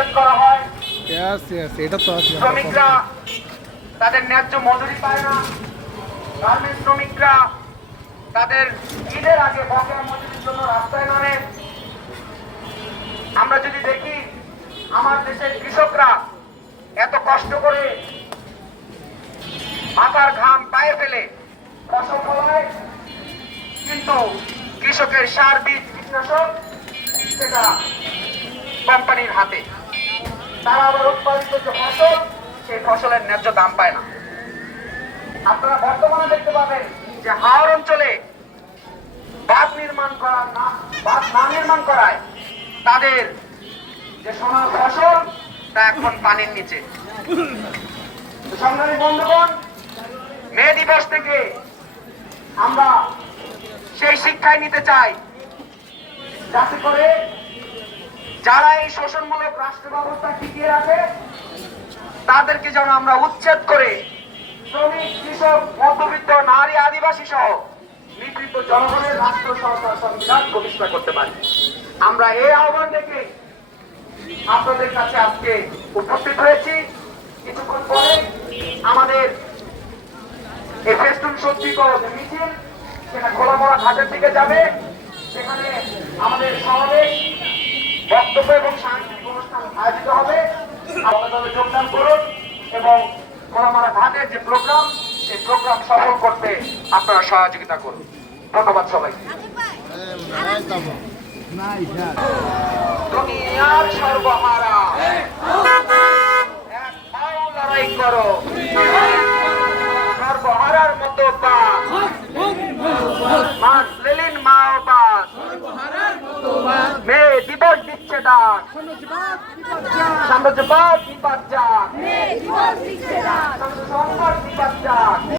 উচ্ছেদ করা হয়, এটা তো আছে। শ্রমিকরা তাদের ন্যায্য মজুরি পায় না, গার্মেন্টস শ্রমিকরা তাদের ঈদের আগে বকেয়া মজুরির জন্য রাস্তায় নামে। আমরা যদি দেখি আমার দেশের কৃষকরা এত কষ্ট করে মাথার ঘাম পায়ে ফেলে ফসল ফলায়, কিন্তু কৃষকের সার বীজ কীটনাশক সেটা কোম্পানির হাতে। তারা আবার উৎপাদিত যে ফসল সেই ফসলের ন্যায্য দাম পায় না। আপনারা বর্তমানে দেখতে পাবেন যে হাওড় অঞ্চলে বাঁধ নির্মাণ করায় তাদের যে সোনার ফসল তা এখন পানির নিচে। সংগ্রামী বন্ধুগণ, মে দিবস থেকে আমরা সেই শিক্ষায় নিতে চাই যাতে করে যারা এই শোষণমূলক রাষ্ট্র ব্যবস্থা টিকিয়ে রাখে তাদেরকে যেন আমরা উচ্ছেদ করে শ্রমিক, কৃষক, মধ্যবিত্ত, নারী, আদিবাসী সহ নিপীড়িত জনগণের রাষ্ট্র সংস্কার সংবিধান প্রতিষ্ঠা করতে পারি। আমরা এই আহ্বান থেকে আপনাদের কাছে আজকে উপস্থিত হয়েছি। কিছুক্ষণ পরে আমাদের এই ফেস্টুন সজ্জিত যে মিছিল সেটা খোলামোড়া ঘাটের দিকে যাবে। সেখানে আমাদের সমাবেশ, বক্তব্য এবং সাংস্কৃতিক অনুষ্ঠান আয়োজিত হবে। আপনারা যোগদান করুন এবং খোলামোড়া ঘাটের যে প্রোগ্রাম সেই প্রোগ্রাম সফল করতে আপনারা সহযোগিতা করুন। ধন্যবাদ সবাই। দুনিয়ার সর্বহারা এক পাও লড়াই করো, সর্বহারার মতো মাস লেলিন মাওবাদ, মে দিবস দিচ্ছে ডাক, সাম্রাজ্যবাদ বিপদ যাক,